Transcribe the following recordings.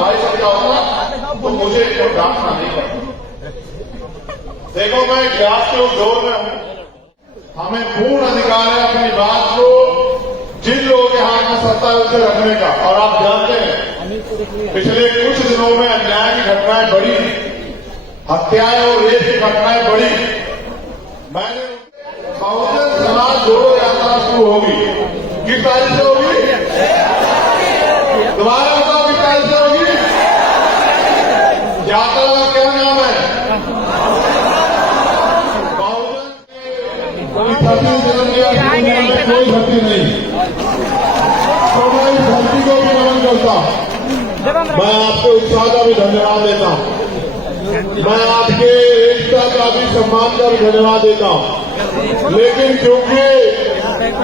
भाई समझा होगा तो मुझे इसको डांटना नहीं पड़ता। देखो मैं इतिहास के उस दौर में हूं, हमें पूर्ण अधिकार है अपनी बात को जिन लोगों के हाथ में सत्ता है उसे रखने का। और आप जानते हैं पिछले कुछ दिनों में अन्याय की घटनाएं बढ़ी, हत्याएं और रेप की घटनाएं बढ़ी। मैंने बहुजन समाज जोड़ो यात्रा शुरू होगी, किस तारीख से होगी? दोबारा बताओ किस तारीख से होगी? यात्रा का क्या नाम है? कोई भर्ती नहीं, तो मैं इस भर्ती को भी नमन करता हूं। मैं आपके उत्साह का भी धन्यवाद देता हूं, मैं आपके एकता का भी सम्मान का भी धन्यवाद देता हूं। लेकिन क्योंकि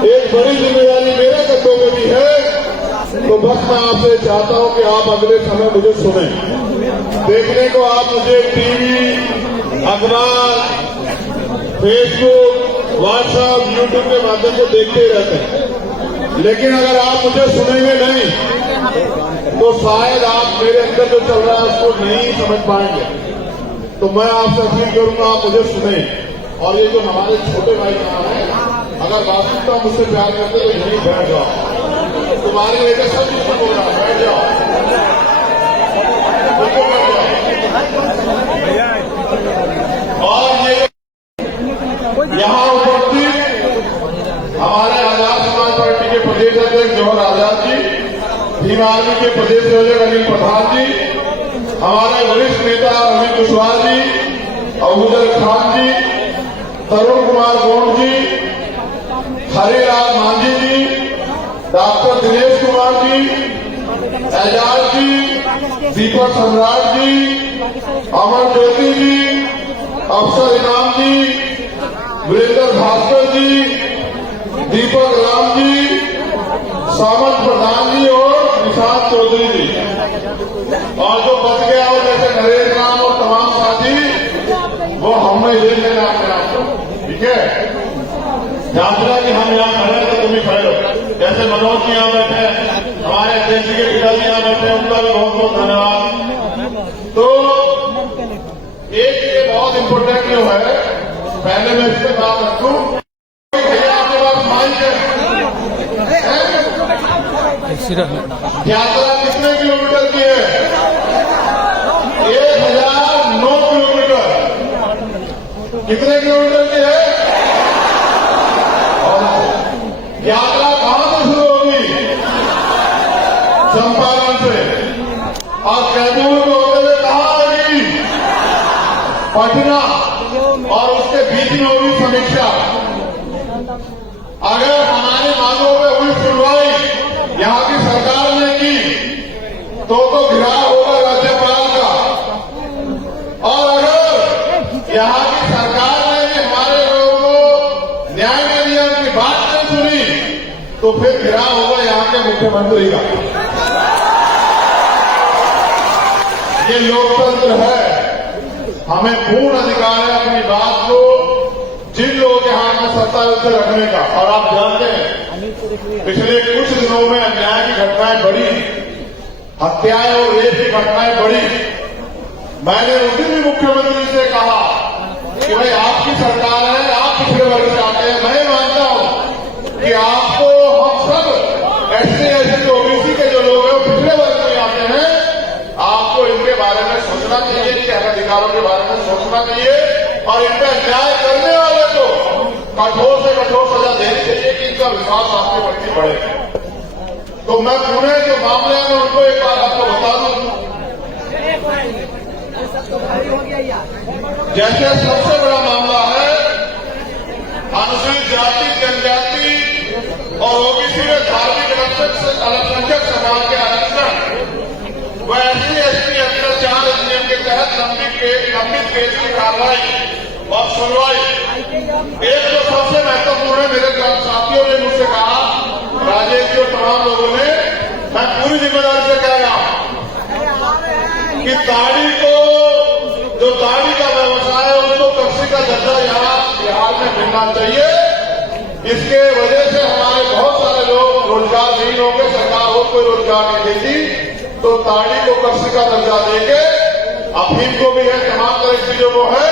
एक बड़ी जिम्मेदारी मेरे कंधों में भी है, तो बस मैं आपसे चाहता हूं कि आप अगले समय मुझे सुनें। देखने को आप मुझे टीवी, अखबार, फेसबुक, व्हाट्सएप, यूट्यूब के माध्यम से देखते ही रहते हैं, लेकिन अगर आप मुझे सुनेंगे नहीं तो शायद आप मेरे अंदर जो चल रहा है उसको नहीं समझ पाएंगे। तो मैं आपसे अपील करूंगा आप मुझे सुने। और ये जो हमारे छोटे भाई यहाँ हैं, अगर वास्तविकता मुझसे प्यार करते तो यहीं बैठ जाओ। तुम्हारे लेकर सब कुछ हो रहा है, बैठ जाओ, बिल्कुल बैठ जाओ। और ये यहाँ उपस्थित हमारे आजाद समाज पार्टी के प्रदेश अध्यक्ष जौहर आजाद जी, भीम आर्मी के प्रदेश संयोजक अनिल प्रधान जी, हमारे वरिष्ठ नेता अमित कुशवाहा जी, अबूजर खान जी, तरुण कुमार गौड़ जी, हरिलाल मांझी जी, डॉक्टर दिनेश कुमार जी, एजाज जी, दीपक सम्राट जी, अमर ज्योति जी, अफसर इनाम जी, वीरेंद्र भास्कर जी, दीपक राम जी, सामंत प्रधान जी और निशांत चौधरी जी, और जो बच गया हो जैसे नरेंद्र राम और तमाम साथी, वो हमें ले लेना अपने आप को, ठीक है? यात्रा की हम यहाँ खड़े हैं तो तुम ही खड़े हो। जैसे मनोज जी यहाँ बैठे हैं, हमारे अध्यक्ष के पिता जी यहाँ बैठे हैं, उनका भी बहुत बहुत धन्यवाद। तो एक ये बहुत इम्पोर्टेंट जो है, पहले मैं इससे बात रखूं, भैया आपके पास माइक है? यात्रा कितने किलोमीटर की है? 1009 किलोमीटर। कितने किलोमीटर की है? यात्रा कहां से शुरू होगी? चंपारण से। और कैमूर को होते हुए कहां आएगी? पटना। और उसके बीच में होगी समीक्षा। अगर हमारे मांगों में हुई सुनवाई यहाँ की सरकार ने की तो घिराव होगा राज्यपाल का। और अगर यहाँ की सरकार ने भी हमारे लोगों को न्याय में दिया, उनकी बात नहीं सुनी, तो फिर घिराव होगा यहाँ के मुख्यमंत्री का। ये लोकतंत्र है, हमें पूर्ण अधिकार है अपनी बात को जिन लोगों के हाथ में सत्ता है उसे रखने का। और आप जानते हैं पिछले कुछ दिनों में अन्याय की घटनाएं बढ़ी, हत्याएं और रेप की घटनाएं बढ़ी। मैंने उस दिन भी मुख्यमंत्री से कहा कि भाई आपकी सरकार है, आप पिछड़े वर्ग से आते हैं, मैं मानता हूं कि आपको हम सब एससी ओबीसी के जो लोग हैं वो पिछड़े वर्ग में आते हैं, आपको इनके बारे में सोचना चाहिए, इनके अधिकारों के बारे में सोचना चाहिए और इन पर न्याय करने वाले को कठोर से कठोर सजा देनी चाहिए कि इनका विश्वास आपके प्रति बढ़े। तो मैं पुणे जो मामले में उनको एक बात आपको बता दूं, जैसे सबसे बड़ा मामला है अनुसूचित जाति, जनजाति और ओबीसी में धार्मिक अल्पसंख्यक समाज के आरक्षण व एससी/एसटी अत्याचार अधिनियम के तहत लंबित केस की कार्रवाई और सुनवाई। एक जो सबसे महत्वपूर्ण है, मेरे साथियों ने मुझसे कहा, राजेश जी और तमाम लोगों ने, मैं पूरी जिम्मेदारी से कह रहा हूं कि दाढ़ी को, जो दाढ़ी का व्यवसाय है उसको कृषि का दर्जा यहाँ बिहार में मिलना चाहिए। इसके वजह से हमारे बहुत सारे लोग रोजगार नहीं होंगे, सरकार और कोई रोजगार नहीं देती। तो ताड़ी को कर्सी का दर्जा देके, अफीम को भी है, तमाम तरह चीजों को है,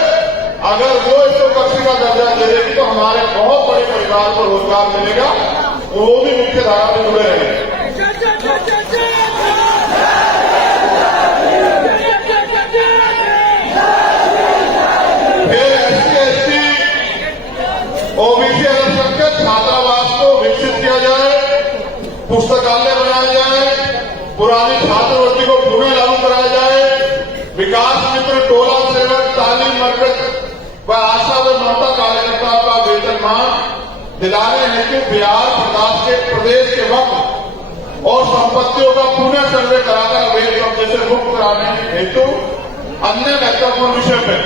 अगर वो इसको कर्सी का दर्जा दे देगी तो हमारे बहुत बड़े परिवार को रोजगार मिलेगा, वो भी मुख्य धारा में जुड़े रहेंगे। फिर SC/ST OBC अल्पसंख्यक छात्रावास को विकसित किया जाए, पुस्तकालय बनाया जाए, पुरानी छात्रवृत्ति को पुनः लागू कराया जाए, विकास मित्र टोला सेवक तालीम मरकज व आशा व ममता कार्यकर्ता का वेतनमान दिलाने हेतु बिहार प्रदेश के वक्त और संपत्तियों का पुनः सर्वे कराकर रेल कब्जे से मुक्त कराने हेतु अन्य महत्वपूर्ण विषय पे।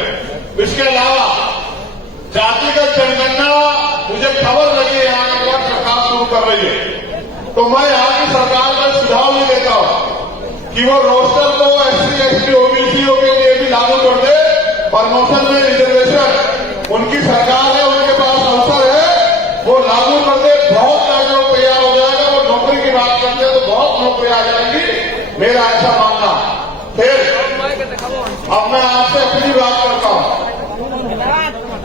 इसके अलावा जातिगत जनगणना मुझे खबर लगी है यहाँ पर सरकार शुरू कर रही है, तो मैं यहाँ की सरकार का सुझाव भी देता हूँ कि वो रोस्टर को SC/ST OBC के लिए भी लागू कर दे। प्रमोशन में रिजर्वेशन उनकी सरकार है, उनके पास अवसर है, वो लागू कर दे। बहुत लोग तैयार हो जाएगा। वो नौकरी की बात करते हैं तो बहुत नौकरी आ जाएंगी, मेरा ऐसा मानना। फिर अब मैं आपसे अपनी बात करता हूँ,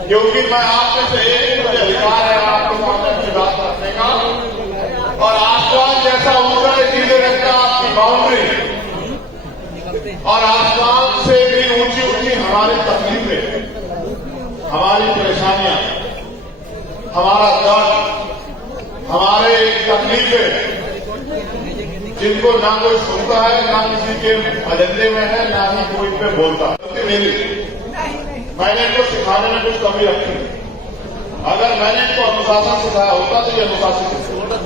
क्योंकि मैं आपसे से एक मुझे अधिकार है आपके सामने अपनी बात करने का, और आसमान जैसा ऊंचा है नीले रंग का आपकी बाउंड्री, और आसमान से भी ऊंची ऊंची हमारी तकलीफें, हमारी परेशानियां, हमारा दर्द, हमारे तकलीफें, जिनको ना कोई सुनता है, ना किसी के एजेंडे में है, ना ही कोई पे बोलता है। मैंने इनको सिखाने में कुछ कमी रखी। अगर मैंने इनको अनुशासन सिखाया होता तो ये अनुशासित होता।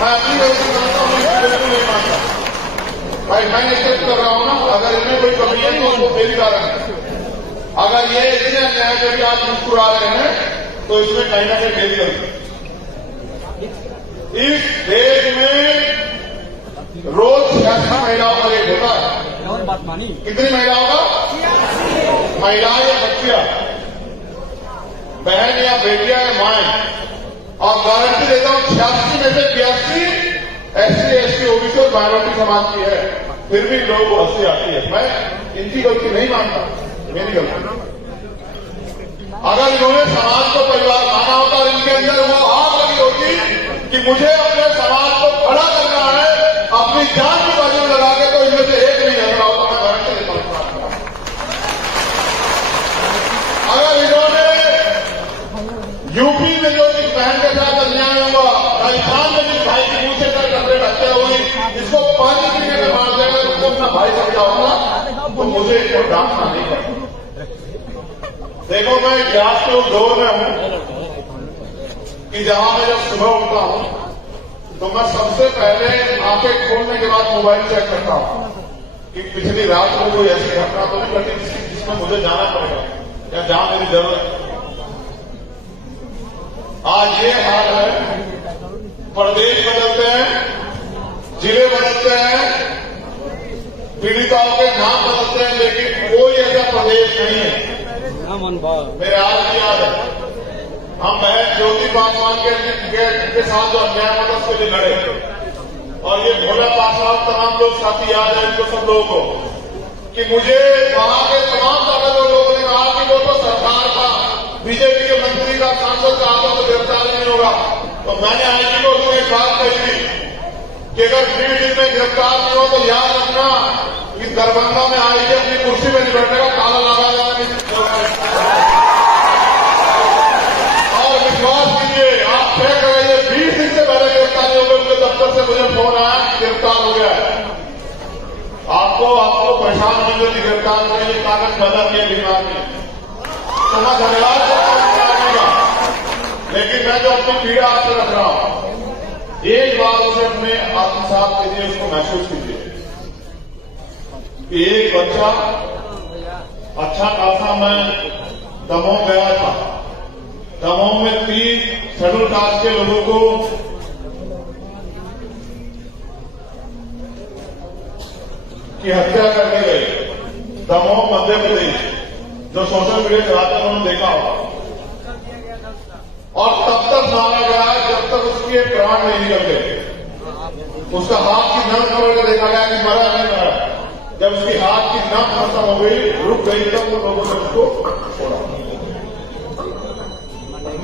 मैं अपनी गलती करता हूँ, बिल्कुल नहीं मानता भाई, मैं एक्सेप्ट कर रहा हूँ ना। अगर इनमें कोई कमी है तो वो मेरी कारण है। अगर ये इतने अन्याय करके आप मुस्कुरा रहे हैं तो इसमें कहीं ना कहीं मेरी गलती। इस देश में रोज 86 महिलाओं का रेट होता है। कितनी महिलाओं का? महिलाएं या बच्चियां, बहन या बेटियां या माएं, और गारंटी देता हूं 86 में से 82 SC/ST OBC और माइनॉरिटी समाज की है। फिर भी लोगों को हंसी आती है। मैं इनकी गलती नहीं मानता, मेरी गलती। अगर इन्होंने समाज को परिवार माना होता और इनके अंदर वो आग लगी होती कि मुझे अपने समाज को खड़ा करना है, अपनी जान की बाजू लगा के, तो इनमें से एक नहीं लग रहा होता। मैं गारंटी देता हूं। अगर इन्होंने यूपी में जो जिस बहन के साथ अन्याय हुआ, राजस्थान में जिस भाई की मुंह से कपड़े हत्या हुई, इसको पानी पीने में मार देगा, तो अपना भाई समझा होगा, तो मुझे इसको डांटना नहीं पड़ता। देखो, मैं इतिहास के उस दौर में हूं कि जहां मैं जब सुबह उठता हूं तो मैं सबसे पहले आंखें खोलने के बाद मोबाइल चेक करता हूं कि पिछली रात को कोई ऐसी घटना तो नहीं घटी जिसमें मुझे जाना पड़ेगा या जहां मेरी जरूरत है। आज ये हाल है, प्रदेश बदलते हैं, जिले बदलते हैं, पीड़िताओं के नाम बदलते हैं, लेकिन कोई ऐसा प्रदेश नहीं है। मेरे आज भी याद है, हम बहन ज्योति पासवान के साथ जो अन्याय होता उसके लिए लड़े, और ये भोला पासवान तमाम लोग साथी याद है इनको सब लोगों को, कि मुझे वहां के तमाम ताकतवर लोगों ने कहा कि वो तो सरकार का, बीजेपी के मंत्री का, सांसद का आगे तो गिरफ्तार नहीं होगा। तो मैंने आईजी को उसमें एक बात कही थी कि अगर 3 दिन में गिरफ्तार नहीं हो तो याद रखना कि दरभंगा में आईजी अपनी कुर्सी में नहीं बैठेगा, ताला लगा देगा। और विश्वास कीजिए, आप चेक करेंगे, 20 दिन से पहले गिरफ्तारी हो गई, उनके दफ्तर से मुझे फोन आया कि गिरफ्तार हो गया है। आपको परेशान नहीं होती गिरफ्तार करने की ताकत पैदा किए बीमार में, तो मैं धन्यवाद करता हूं। लेकिन मैं जो अपनी पीड़ा आपसे रख रहा हूं, एक बार उसे अपने आत्मसात कीजिए, उसको महसूस कीजिए कि एक बच्चा अच्छा खासा, मैं दमोह गया था, दमोह में 3 शेड्यूल कास्ट के लोगों को की हत्या करने गए, दमोह मध्य प्रदेश, जो सोशल मीडिया चलाते हैं उन्होंने देखा होगा, और तब तक मारा गया जब तक उसके प्राण नहीं निकलते। उसका हाथ की नस पकड़ के देखा गया कि मरा उसके हाथ की नस खत्म हो गई, रुक गई, तब उन लोगों ने उसको छोड़ा।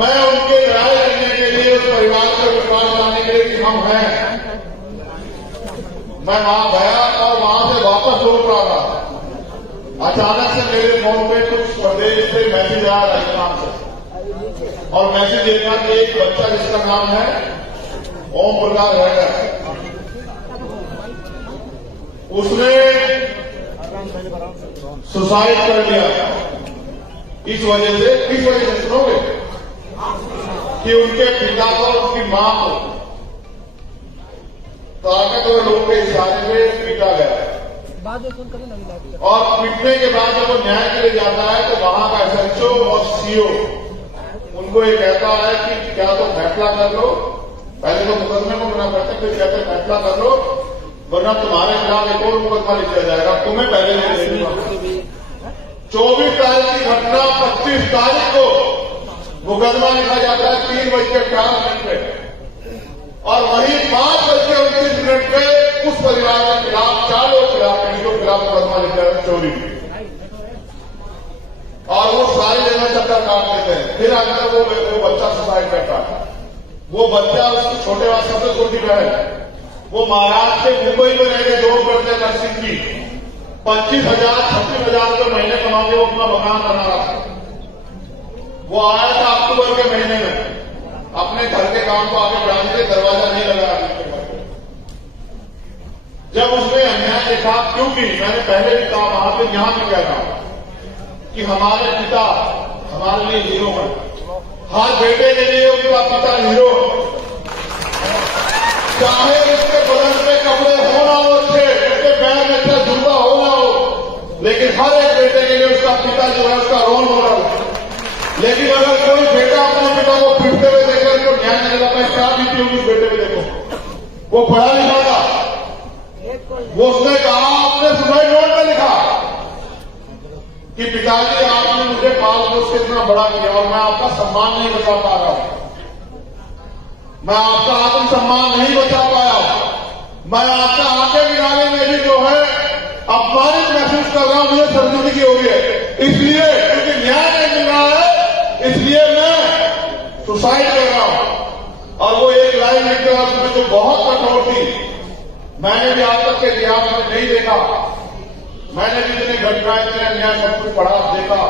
मैं उनके न्याय करने के लिए, उस परिवार को विश्वास लाने के लिए कि हम हैं, मैं वहां गया और वहां से वापस लौट रहा था। अचानक से मेरे फोन पे कुछ प्रदेश से मैसेज आया, राजस्थान से, और मैसेज देखा कि एक बच्चा जिसका नाम है ओम प्रकाश है, उसने सुसाइड कर लिया। इस वजह से सुनोगे कि उनके पिता को, उनकी मां को ताकतवर लोग के इशारे में पीटा गया, और पीटने के बाद जब वो न्याय के लिए जाता है तो वहां का एसएचओ और सीओ उनको ये कहता है कि क्या तो फैसला कर लो, पहले तो मुकदमे को मना करते, फिर कहते फैसला कर लो, वरना तुम्हारे खिलाफ एक और मुकदमा लिख दिया जाएगा, तुम्हें पहले ले लेंगे। 24 तारीख की घटना, 25 तारीख को मुकदमा लिखा जाता है 3:18 पे, और वही 5:29 पे उस परिवार के खिलाफ, 4 लोग खिलाफ मुकदमा लिखा है चोरी की, और वो सारी जगह चक्कर काट देते हैं। फिर अंदर वो बच्चा सुसाइड करता है। वो बच्चा, उसकी छोटे वाले सबसे छोटी बहन, वो महाराष्ट्र के मुंबई में रह के जॉब करते हैं नर्सिंग की, 25,000 26,000 रुपये महीने कमा के वो अपना मकान बना रहा था। वो आया था अक्टूबर के महीने में, अपने घर के काम को आगे बढ़ाने के, दरवाजा नहीं लगाया। जब उसने अन्याय देखा, क्योंकि मैंने पहले भी कहा, वहां पे यहां भी कह रहा हूं कि हमारे पिता हमारे लिए हीरो है, हर बेटे के लिए उनका पिता हीरो, चाहे उसके बदन पे कपड़े हो ना हो अच्छे, उसके पैर में अच्छा जूता हो ना हो, लेकिन हर एक बेटे के लिए उसका पिता जो है उसका रोल मॉडल है। लेकिन अगर कोई बेटा अपने पिता को पीटते हुए देखे, उसको ध्यान नहीं देता, मैं क्या बीती होगी उस बेटे में, देखो वो पढ़ा लिखा था, वो उसने कहा, अपने सुसाइड नोट में लिखा कि पिताजी आपने मुझे पाल पोस के इतना बड़ा किया और मैं आपका सम्मान नहीं बचा पा रहा हूं, मैं आपका आत्म सम्मान नहीं बचा पाया, मैं आपका आंखें गिराने में भी जो है अपमानित महसूस कर रहा हूं, मुझे शर्मिंदगी हो गई है, इसलिए क्योंकि न्याय नहीं मिल रहा है, इसलिए मैं सुसाइड कर रहा हूं। और वो एक लाइन लिख रहा उसमें जो बहुत कठोर थी, मैंने भी आज तक के इतिहास में नहीं देखा, मैंने जितनी घटनाएं, इतने अन्याय सब कुछ पढ़ा देखा,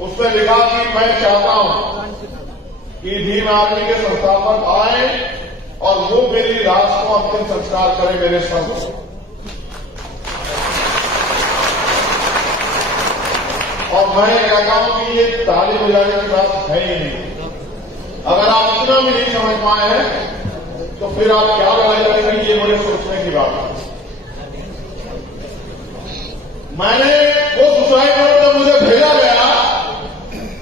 उसमें लिखा कि मैं चाहता हूं कि भीम आर्मी के संस्थापक आए और वो मेरी लाश को अंतिम संस्कार करें मेरे संग से, और मैं कहता हूं कि ये ताली बजाने की बात है ही नहीं। अगर आप इतना भी नहीं समझ पाए हैं तो फिर आप क्या लड़ाई करेंगे, ये मुझे सोचने की बात है। मैंने वो सुसाइड नोट जब मुझे भेजा गया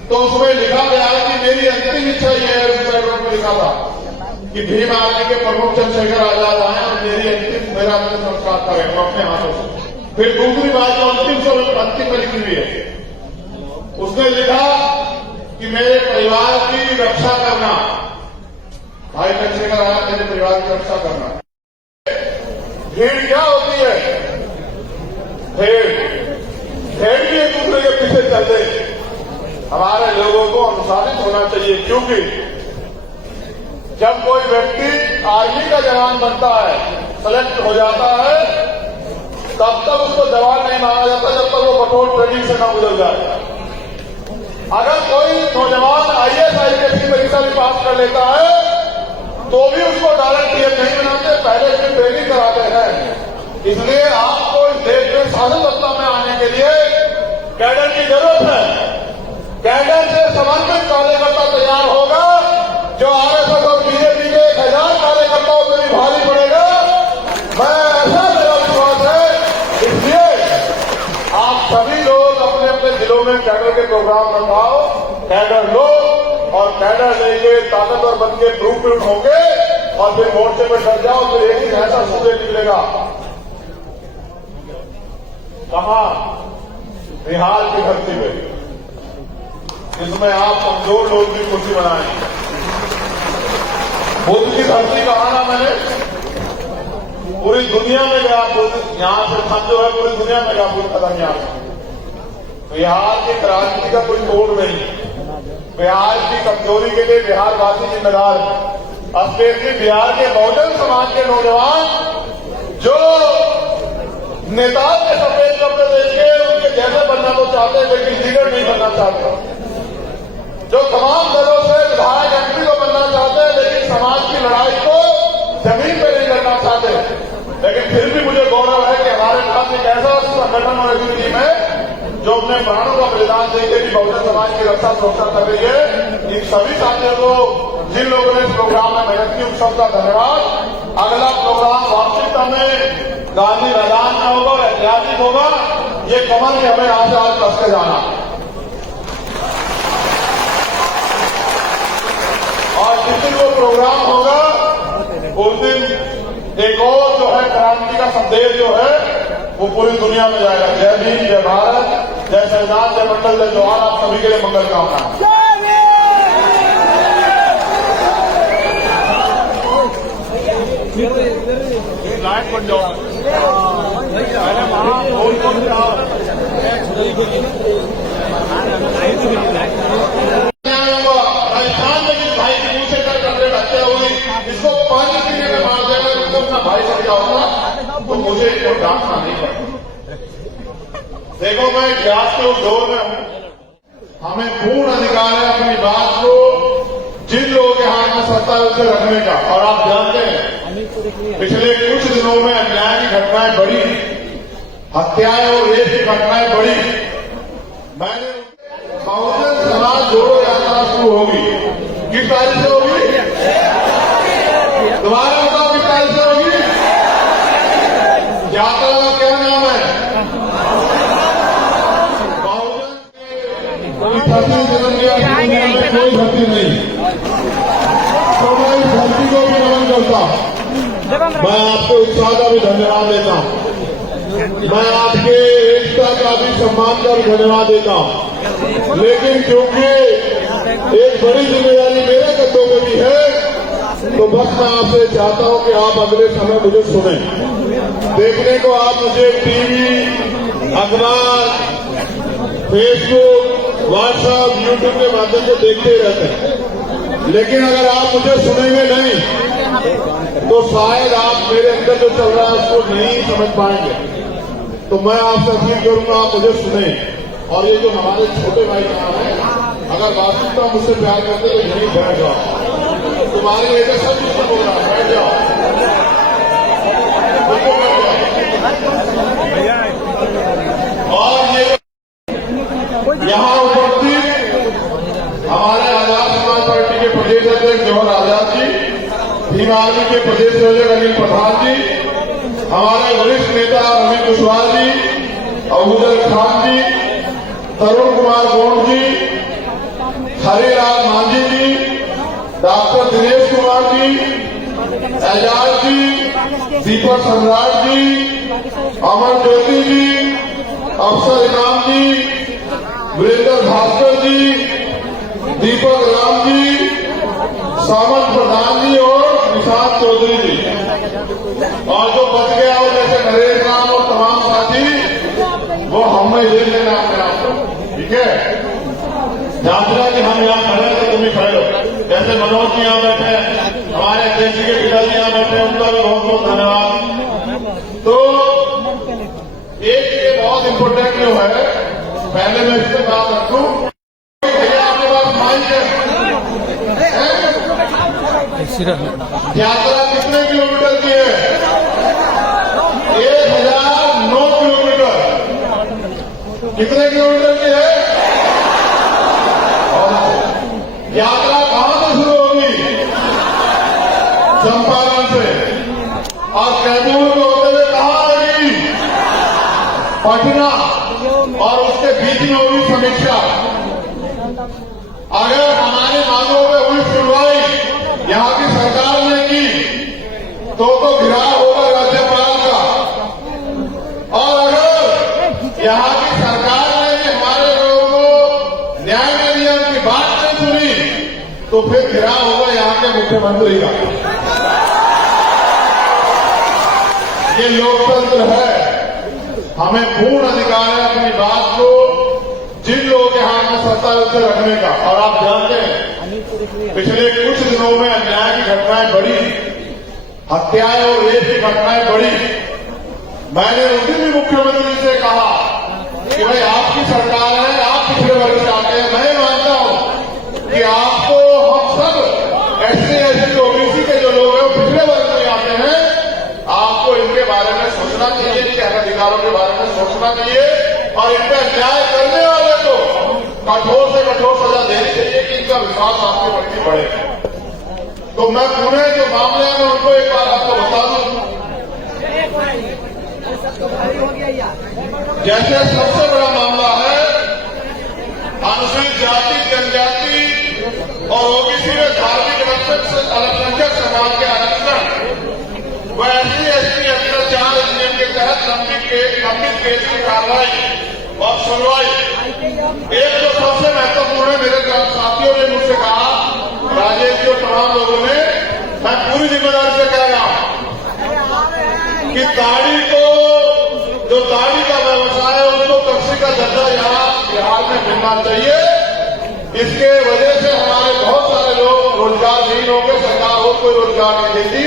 तो उसमें लिखा गया कि मेरी अंतिम इच्छा यह है, सुसाइड नोट में लिखा था कि भीम आर्मी के प्रमुख चंद्रशेखर आजाद आए और मेरा अंतिम संस्कार करें अपने हाथों से। फिर दूसरी बात जो अंतिम में लिखी हुई है, उसने लिखा कि मेरे परिवार की रक्षा करना, भाई चंद्रशेखर आजाद मेरे परिवार की रक्षा करना। भीड़ क्या होती है? भेड़ भी एक दूसरे के पीछे चलते। हमारे लोगों को अनुशासित होना चाहिए, क्योंकि जब कोई व्यक्ति आर्मी का जवान बनता है, सेलेक्ट हो जाता है, तब तक उसको जवान नहीं माना जाता जब तक वो कठोर ट्रेनिंग से न गुजर जाए। अगर कोई नौजवान आईएएस आईपीएस की परीक्षा भी पास कर लेता है तो भी उसको डायरेक्ट पीएम नहीं बनाते, पहले उसकी ट्रेनिंग कराते हैं। इसलिए आपको इस देश में शासन सत्ता में आने के लिए कैडर की जरूरत है। कैडर से समन्वित कार्यकर्ता तैयार होगा जो आरएसएस और बीजेपी के 1000 कार्यकर्ताओं पर भी भारी पड़ेगा। मैं ऐसा मेरा विश्वास है। इसलिए आप सभी लोग अपने अपने जिलों में कैडर के प्रोग्राम रखाओ, कैडर लो और कैडर लेके ताकतवर बन के प्रूफ होंगे और फिर मोर्चे में डर जाओ। फिर एक ही ऐसा सूर्य निकलेगा, कहां? बिहार की धरती में, जिसमें आप कमजोर लोग भी खुशी बनाएंगे। बुद्ध की धरती कहा ना मैंने, पूरी दुनिया में गया यहाँ से खत जो है पूरी दुनिया में गया पूरी खत्म यहाँ से। बिहार की राजनीति का कोई तोड़ नहीं। बिहार की कमजोरी के लिए बिहारवासी जिम्मेदार है। स्पेशली बिहार के बहुजन समाज के नौजवान जो नेताओं के सफेद कपड़े देख के उनके जैसे बनना तो चाहते हैं लेकिन लीडर नहीं बनना चाहते। जो तमाम दलों से विधायक एमपी को बनना चाहते हैं लेकिन समाज की लड़ाई को जमीन पे नहीं करना चाहते। लेकिन फिर भी मुझे गौरव है कि हमारे पास एक ऐसा संगठन और ऐसी टीम है जो अपने प्राणों का बलिदान देके भी बहुजन समाज की रक्षा सुरक्षा कर रही है। इन सभी साथियों को, जिन लोगों ने इस प्रोग्राम में मेहनत की, उन सबका धन्यवाद। अगला प्रोग्राम वार्षिकता में गांधी मैदान में होगा, ऐतिहासिक होगा। ये कमर में हमें यहाँ से आज कस के जाना और जिस दिन वो प्रोग्राम होगा उस दिन एक और जो है क्रांति का संदेश जो है वो पूरी दुनिया में जाएगा। जय भीम, जय भारत, जय संविधान, जय मंडल, जय जवाहर। आप सभी के लिए मंगल कामना। लाइट बन जाओ। राजस्थान में जिस भाई की मुंह से कर हत्या हुई, इसको पानी पीने में मार देगा, उसको अपना भाई समझा होगा तो मुझे इसको डांटना नहीं पड़ेगा। देखो, मैं इतिहास के उस दौर में हूं। हमें पूर्ण अधिकार है अपनी बात को जिन लोगों के हाथ में सत्ता है उसे रखने का। और आप जानते हैं पिछले कुछ दिनों में अन्याय की घटनाएं बढ़ी, हत्याएं और रेप की घटनाएं बढ़ी। मैंने बहुजन समाज जोड़ो यात्रा शुरू होगी। किस तारीख से होगी? दोबारा बताओ, किस तारीख से होगी? यात्रा का क्या नाम है? बहुजन की धरती जन्म लिया, दुनिया में कोई धरती नहीं। तो मैं इस धरती को भी नमन करता हूं। मैं आपके उत्साह का भी धन्यवाद देता हूं। मैं आपके एकता का भी सम्मान का भी धन्यवाद देता हूं। लेकिन क्योंकि एक बड़ी जिम्मेदारी मेरे कंधों में भी है तो बस मैं आपसे चाहता हूं कि आप अगले समय मुझे सुनें। देखने को आप मुझे टीवी, अखबार, फेसबुक, व्हाट्सएप, यूट्यूब के माध्यम से देखते ही रहते हैं। लेकिन अगर आप मुझे सुनेंगे नहीं तो शायद आप मेरे अंदर जो चल रहा है उसको नहीं समझ पाएंगे। तो मैं आपसे अपील करूंगा, आप मुझे सुने। और ये जो हमारे छोटे भाई यहाँ हैं, अगर वास्तविकता मुझसे प्यार करते तो यहीं बैठ जाओ। तुम्हारे लिए तो सब कुछ हो रहा है, बैठ जाओ। और ये यहाँ उपस्थित हमारे आजाद समाज पार्टी के प्रदेश अध्यक्ष जवाहर आजाद जी, भीम आर्मी के प्रदेश संयोजक अनिल प्रधान जी, हमारे वरिष्ठ नेता अमित कुशवाहा जी, अबूजर खान जी, तरुण कुमार गोंड जी, हरिलाल मांझी जी, डॉक्टर दिनेश कुमार जी, एजाज जी, दीपक सम्राट जी, अमर ज्योति जी, अफसर इनाम जी, वीरेंद्र भास्कर जी, दीपक राम जी, सामंत प्रधान जी और निशांत चौधरी जी। और जो बच गया हो जैसे नरेश राम और तमाम साथी, वो हमें ले लेना अपने आप को, ठीक है? यात्रा कि हम यहाँ खड़े तो तुम ही खड़े हो। जैसे मनोज जी यहाँ बैठे, हमारे अध्यक्ष के पिताजी यहाँ बैठे, उनका भी बहुत बहुत धन्यवाद। तो एक ये बहुत इम्पोर्टेंट जो है, पहले मैं इससे बात रखूं। भैया आपके पास माइक है? यात्रा कितने किलोमीटर की है? 1009 किलोमीटर। कितने किलोमीटर की है? यात्रा कहां से शुरू होगी? चंपारण से। और कैमूर को होते हुए कहां आएगी? पटना। और उसके बीच में होगी समीक्षा। अगर हमारे मांगों में हुई सुनवाई यहाँ की सरकार ने की तो घिराव होगा राज्यपाल का। और अगर यहाँ की सरकार ने हमारे लोगों को न्याय नहीं दिया, उनकी बात नहीं सुनी, तो फिर घिराव होगा यहाँ के मुख्यमंत्री का। ये लोकतंत्र है। हमें पूर्ण अधिकार है अपनी बात को जिन लोगों के हाथ में सत्ता है उसे रखने का। और आप जानते हैं पिछले कुछ दिनों में अन्याय की घटनाएं बढ़ी, हत्याएं और रेप की घटनाएं बढ़ी। मैंने उस दिन भी मुख्यमंत्री से कहा कि भाई आपकी सरकार है, आप पिछड़े वर्ग से आते हैं। मैं मानता हूं कि आपको हम सब एससी एसटी ओबीसी के जो लोग हैं वो पिछड़े वर्ग में आते हैं। आपको इनके बारे में सोचना चाहिए, इनके अधिकारों के बारे में सोचना चाहिए और इन पर न्याय करने वाले को कठोर से कठोर सजा देनी चाहिए कि इनका विश्वास आपके प्रति बढ़े। तो मैं पुणे जो मामले हैं उनको एक बार आपको बता दूं। जैसे सबसे बड़ा मामला है अनुसूचित जाति जनजाति और ओबीसी में धार्मिक अल्पसंख्यक समाज के आरक्षण व एससी एसटी अत्याचार अधिनियम के तहत लंबित केस की कार्रवाई और सुनवाई। एक जो सबसे महत्वपूर्ण है, मेरे साथियों ने मुझसे कहा, राजेश जी और तमाम लोगों ने, मैं पूरी जिम्मेदारी से कह रहा हूं कि जो दाढ़ी का व्यवसाय है उसको कृषि का दर्जा यहाँ बिहार में मिलना चाहिए। इसके वजह से हमारे बहुत सारे लोग रोजगारहीन हो गए, सरकार और कोई रोजगार नहीं देती।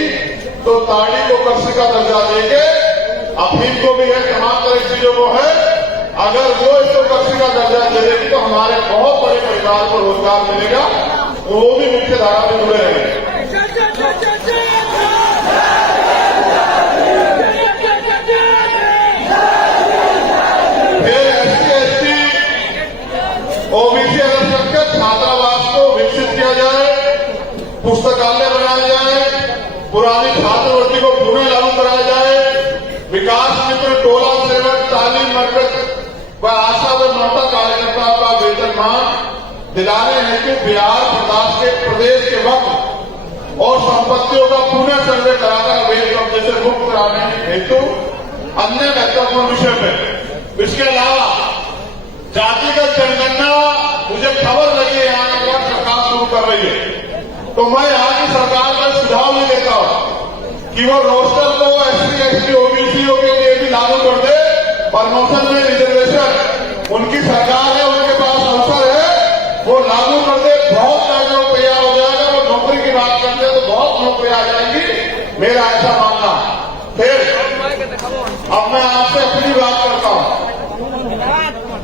तो दाढ़ी को कृषि का दर्जा देके, अफीम को भी है, तमाम तरह की चीजों को है, अगर वो इसको कृषि का दर्जा दे देगी तो हमारे बहुत बड़े परिवार को रोजगार मिलेगा, वो भी मुख्य धारा में जुड़े रहेंगे। ओबीसी अल्पसंख्यक छात्रावास को विकसित किया जाए, पुस्तकालय बनाया जाए, पुरानी छात्रवृत्ति को पुनः लागू कराया जाए, विकास मित्र टोला सेवक तालीम मरकज व आशा व ममता कार्यकर्ताओं का वेतनमान दिलाने हेतु बिहार प्रदेश के वक्त और संपत्तियों का पुनः सर्वे कराकर अवैध कब्जे से मुक्त कराने हेतु अन्य महत्वपूर्ण विषय में। इसके अलावा जातिगत जनगणना मुझे खबर लगी है यहाँ की सरकार शुरू कर रही है, तो मैं यहाँ की सरकार का सुझाव भी देता हूँ कि वो रोस्टर को एससी एसटी ओबीसीओ के लिए भी लागू कर दे। प्रमोशन में रिजर्वेशन उनकी सरकार है, उनके पास अवसर है, वो लागू कर दे। बहुत लोगों को तैयार हो जाएगा। वो नौकरी की बात करते हैं तो बहुत नौकरी आ जाएगी, मेरा ऐसा मानना। फिर अब मैं आपसे अपनी बात करता हूँ,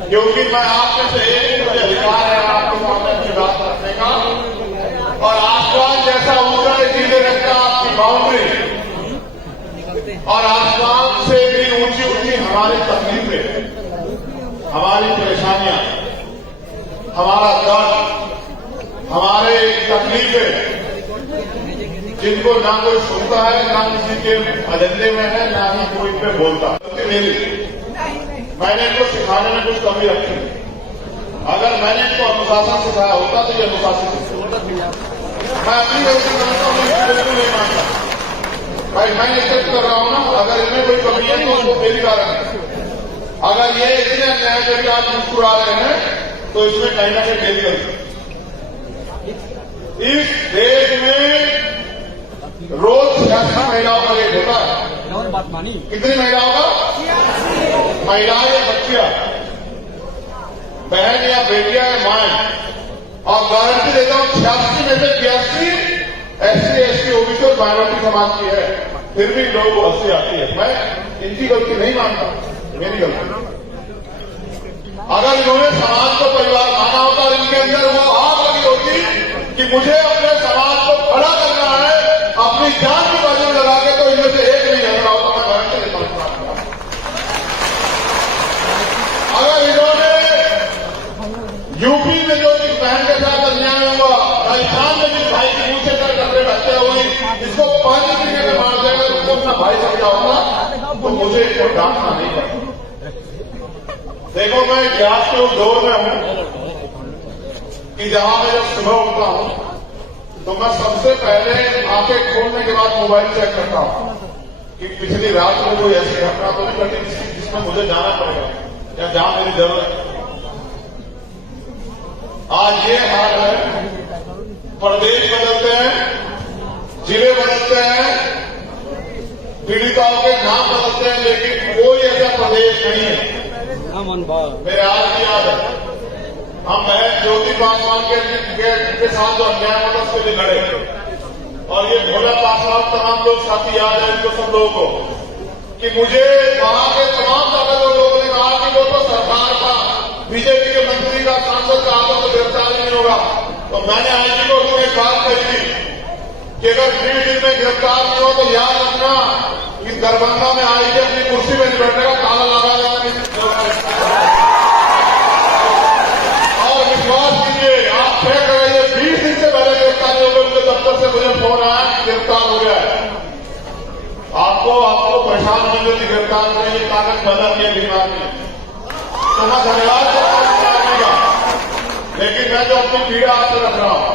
क्योंकि मैं आपके से एक मुझे अधिकार है आपके सामने अपनी बात रखने का। और आसमान जैसा ऊंचा सीधे रखता आपकी बाउंड्री, और आसमान से भी ऊंची ऊंची हमारी तकलीफें, हमारी परेशानियां, हमारा दर्द, हमारे तकलीफें, जिनको ना कोई सुनता है, ना किसी के एजेंडे में है, ना ही कोई पे बोलता। मैंने इनको सिखाने में कुछ कमी रखी। अगर मैंने इनको अनुशासन सिखाया होता तो ये अनुशासित होता। मैं अपनी गलती करता हूँ, बिल्कुल नहीं मानता भाई, मैं इज्जत कर रहा हूँ ना। अगर इनमें कोई कमी है तो उसको मेरी कारण है। अगर ये इतने अन्याय करके आप मुस्कुरा रहे हैं तो इसमें कहीं ना कहीं मेरी गलती। इस देश में रोज 86 महिलाओं का रेट होता है। कितनी महिलाओं का? महिलाएं, बच्चियां, बहन या बेटियां या माएं, और गारंटी देता हूं 86 में से 82 एससी एसटी ओबीसी और माइनॉरिटी समाज की है। फिर भी लोग हंसी आती है। मैं इनकी गलती नहीं मानता, मेरी गलती। अगर इन्होंने समाज को परिवार माना होता और इनके अंदर वो आग लगी होती कि मुझे अपने समाज को खड़ा करना है, अपनी जान की बाजू लगा के, तो इनमें से एक नहीं हट रहा होता। मैं गारंटी देता हूं। अगर इन्होंने यूपी में जो जिस बहन के साथ अन्याय हुआ, राजस्थान में जिस भाई की मुंह से कर हत्या हुई, इसको पानी पीने में मार देगा, उसको अपना भाई समझा होगा, तो मुझे इसको डांटना नहीं पड़ता। देखो, मैं इतिहास के उस दौर में हूं कि जहां मैं जब सुबह उठता हूं तो मैं सबसे पहले आंखें खोलने के बाद मोबाइल चेक करता हूं कि पिछली रात में कोई ऐसी घटना तो नहीं घटी जिसमें मुझे जाना पड़ेगा या जहां मेरी जरूरत है। आज ये हाल है, प्रदेश बदलते हैं, जिले बदलते हैं, पीड़िताओं के नाम बदलते हैं, लेकिन कोई ऐसा प्रदेश नहीं है। मेरे आज भी याद है, हम बहन ज्योति पासवान के साथ जो अन्याय हुआ था उसके लिए लड़े, और ये भोला पासवान तमाम लोग साथी याद है इनको सब लोगों को, कि मुझे वहां के तमाम लोगों ने कहा कि वो तो सरकार का बीजेपी के मंत्री का सांसद का आगे तो गिरफ्तार नहीं होगा। तो मैंने आईजी को उसमें एक बात कही थी कि अगर 20 दिन में गिरफ्तार नहीं हो तो याद रखना कि दरभंगा में आईजी अपनी कुर्सी में नहीं बैठेगा, ताला लगा देगा। और विश्वास कीजिए, आप चेक कराइए, 20 दिन से पहले गिरफ्तार हो गए, उनके दफ्तर से मुझे फोन आया कि गिरफ्तार हो गया है। आपको परेशान होने की गिरफ्तार करें, ये कागज बदल दिया बीमार में, तो मैं धन्यवाद करता हूं। लेकिन मैं जो अपनी पीड़ा आपसे रख रहा हूं,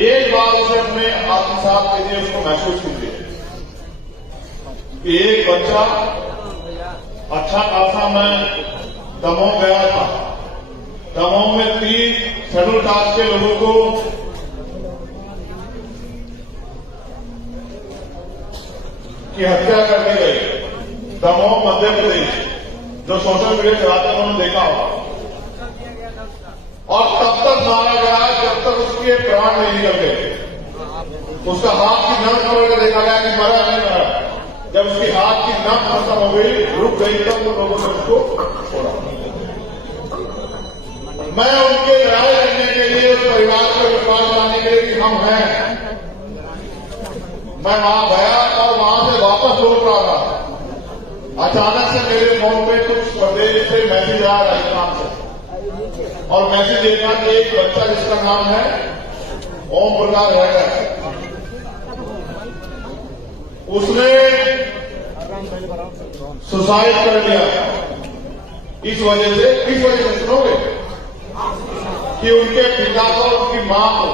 एक बार उसे अपने आत्मसात कीजिए, उसको महसूस कीजिए कि एक बच्चा अच्छा खासा, मैं दमोह गया था, दमोह में 3 शेड्यूल कास्ट के लोगों को की हत्या कर दी गई, दमोह मध्य प्रदेश। जो सोशल मीडिया चलाते हैं उन्होंने देखा होगा, और तब तक मारा गया जब तक उसके प्राण नहीं निकल गए। उसका हाथ की नस पकड़ के देखा गया कि मरा नहीं मरा। जब उसकी हाथ की नस खत्म हो गई, रुक गई, तब उन लोगों ने उसको छोड़ा। मैं उनके लड़ाई लड़ने के लिए, उस परिवार को विश्वास लाने के लिए कि हम हैं, मैं वहां गया और वहां से वापस लौट रहा था। अचानक से मेरे फोन पे कुछ प्रदेश से मैसेज आया, राजस्थान से, और मैसेज देखा कि एक बच्चा जिसका नाम है ओम प्रकाश है, उसने सुसाइड कर लिया। इस वजह से सुनोगे कि उनके पिता को, उनकी मां को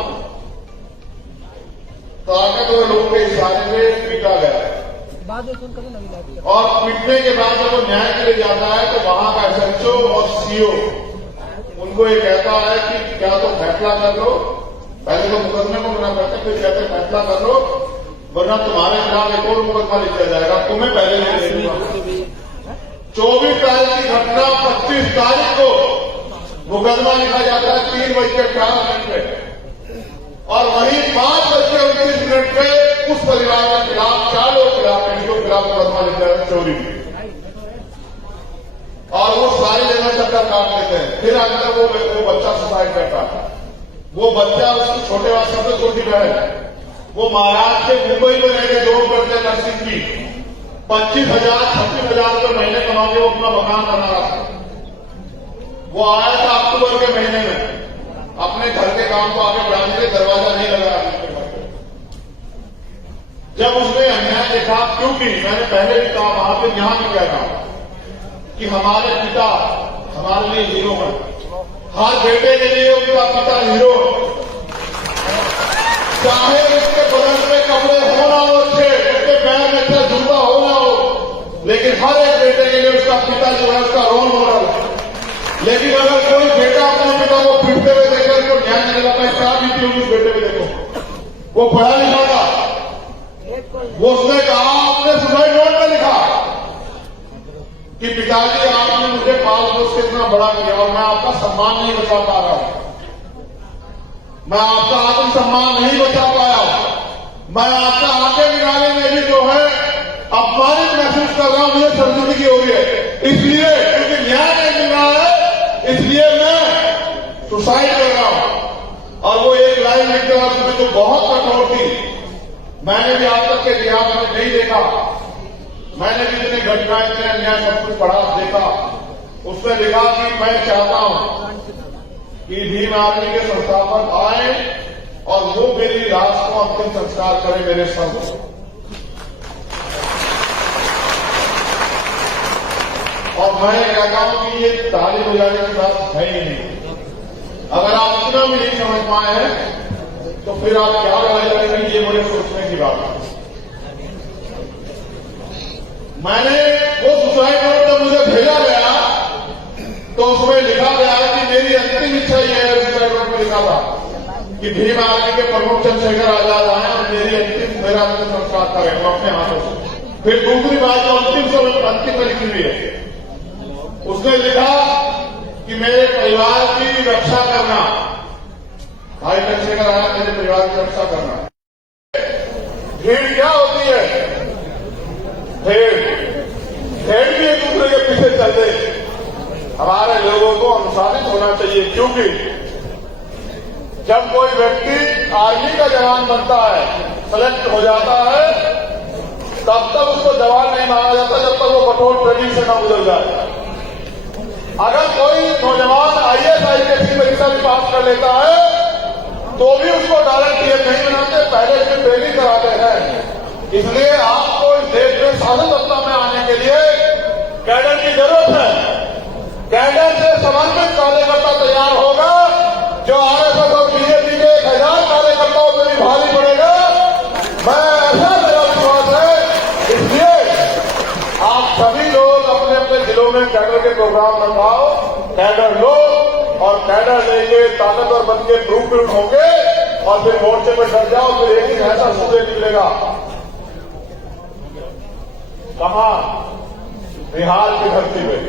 ताकतवर लोगों के इशारे में पीटा गया, और पीटने के बाद जब वो न्याय के लिए जाता है तो वहां का एसएचओ और सीओ उनको ये कहता है कि क्या तो फैसला कर लो, पहले तो मुकदमे को मना करते, फिर कहते फैसला कर लो, वरना तुम्हारे खिलाफ एक और मुकदमा लिखा जाएगा, तुम्हें पहले नहीं दे दूंगा। 24 तारीख की घटना, 25 तारीख को मुकदमा लिखा जाता है 3:18 पे, और वहीं 5:29 पे उस परिवार के खिलाफ, 4 लोगों के खिलाफ मुकदमा लिखा है चोरी की, और वो सारी जगह चक्कर काट लेते हैं। फिर अंदर वो बच्चा सुसाइड करता है। वो बच्चा, उसकी छोटे वाले सबसे छोटी बहन, वो महाराष्ट्र के मुंबई में रह के जॉब करते हैं नर्सिंग की, 25,000-26,000 रुपये महीने कमा के वो अपना मकान बना रहा था। वो आया था अक्टूबर के महीने में, अपने घर के काम को आगे बढ़ाने के लिए दरवाजा नहीं लगाया। जब उसने अन्याय देखा, क्योंकि मैंने पहले भी कहा, वहां पे यहां भी कह रहा कि हमारे पिता हमारे लिए हीरो हैं, हर बेटे के लिए उनका पिता हीरो, चाहे उसके बदन में कपड़े हो ना हो अच्छे, उसके पैर में अच्छा जूता हो ना हो, लेकिन हर एक बेटे के लिए उसका पिता जो है उसका रोल मॉडल है। लेकिन अगर कोई बेटा अपने पिता को पीटते हुए देखे, उसको ध्यान नहीं लगाता, क्या बीती होगी उस बेटे में, देखो वो पढ़ा लिखा था, वो उसने कहा, अपने सुसाइड नोट में लिखा कि पिताजी आपने मुझे पाल पोस के इतना बड़ा किया और मैं आपका सम्मान नहीं बचा पा रहा हूं, मैं आपका आत्मसम्मान नहीं बचा पाया, मैं आपका आगे गिराने में भी जो है अपमानित महसूस कर रहा हूं, मुझे शर्मिंदगी हो रही है, इसलिए क्योंकि न्याय नहीं मिल रहा है, इसलिए मैं सुसाइड कर रहा हूं। और वो एक लाइन लिख रहा उसमें जो बहुत कठोर थी, मैंने भी आज तक के इतिहास में नहीं देखा, मैंने भी इतनी घटनाएं, इतने अन्याय सब कुछ पढ़ा देखा। उसने लिखा कि मैं चाहता हूं कि भीम आर्मी के संस्थापक आए और वो मेरी लाश को अंतिम संस्कार करें मेरे संग। और मैं कहता हूं कि ये ताली बजाने की बात है ही नहीं। अगर आप इतना भी नहीं समझ पाए हैं तो फिर आप क्या लड़ाई करेंगे, ये बड़े सोचने की बात है। मैंने वो सुसाइड नोट जब मुझे भेजा गया तो उसमें लिखा गया कि मेरी अंतिम इच्छा यह है, सुसाइड नोट में लिखा था कि भीम आर्मी के प्रमुख चंद्रशेखर आजाद आए और मेरा अंतिम संस्कार करें, वो अपने हाथों से। फिर दूसरी बात जो अंतिम में लिखी हुई है, उसने लिखा कि मेरे परिवार की रक्षा करना, भाई चंद्रशेखर आजाद मेरे परिवार की रक्षा करना। भीड़ क्या होती है? भेड़ भी एक दूसरे के पीछे चलते। हमारे लोगों को अनुशासित होना चाहिए, क्योंकि जब कोई व्यक्ति आर्मी का जवान बनता है, सेलेक्ट हो जाता है, तब तक उसको जवान नहीं माना जाता जब तक वो कठोर ट्रेनिंग से न गुजर जाए। अगर कोई नौजवान IAS IPS की परीक्षा भी पास कर लेता है तो भी उसको डायरेक्ट टीएस नहीं बनाते, पहले उसकी ट्रेनिंग कराते हैं। इसलिए आपको इस देश में शासन सत्ता में आने के लिए कैडर की जरूरत है। कैडर से समर्पित कार्यकर्ता तैयार होगा जो RSS और BJP के 1000 कार्यकर्ताओं से भी भारी पड़ेगा। मैं ऐसा मेरा विश्वास है। इसलिए आप सभी लोग अपने अपने जिलों में कैडर के प्रोग्राम रखाओ, कैडर लो और कैडर लेके ताकतवर बन के प्रूफ होंगे और फिर मोर्चे पर डट जाओ। फिर एक दिन ऐसा सूर्य निकलेगा, कहां? बिहार की धरती में,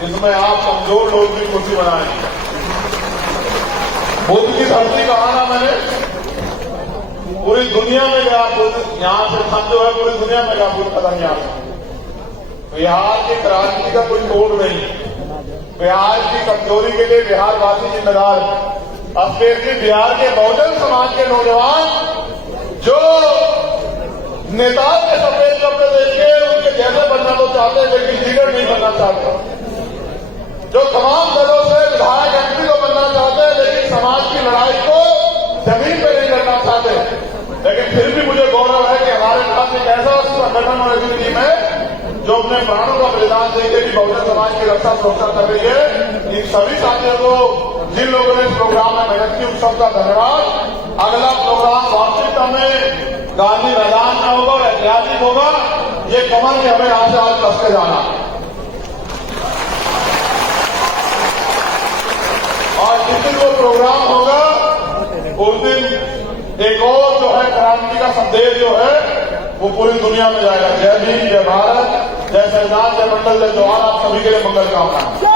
जिसमें आप कमजोर लोग भी कुर्सी बनाएंगे। बुद्ध की धरती कहा ना मैंने, पूरी दुनिया में गया बुद्ध, यहां से खत जो है पूरी दुनिया में गया बुद्ध खत्म यहां से। बिहार की क्रांति का कोई तोड़ नहीं। बिहार की कमजोरी के लिए बिहारवासी जिम्मेदार है। स्पेशली बिहार के बहुजन समाज के नौजवान जो नेताओं के सफेद कपड़े देख के उनके जैसे बनना तो चाहते हैं लेकिन लीडर नहीं बनना चाहते, जो तमाम दलों से विधायक MP को बनना चाहते हैं लेकिन समाज की लड़ाई को जमीन पर नहीं करना चाहते। लेकिन फिर भी मुझे गौरव है कि हमारे पास एक ऐसा संगठन और ऐसी टीम है जो अपने प्राणों का बलिदान देकर भी बहुजन समाज की रक्षा सुरक्षा कर रही है। इन सभी साथियों को, जिन लोगों ने इस प्रोग्राम में मेहनत की, उन सबका धन्यवाद। अगला प्रोग्राम वार्षिकता में गांधी मैदान में होगा, ऐतिहासिक होगा। ये कमर में हमें यहां से आज कस के जाना और जिस दिन वो प्रोग्राम होगा उस दिन एक और जो है क्रांति का संदेश जो है वो पूरी दुनिया में जाएगा। जय भीम, जय भारत, जय संविधान, जय मंडल, जय जवाहर। आप सभी के लिए मंगल कामना।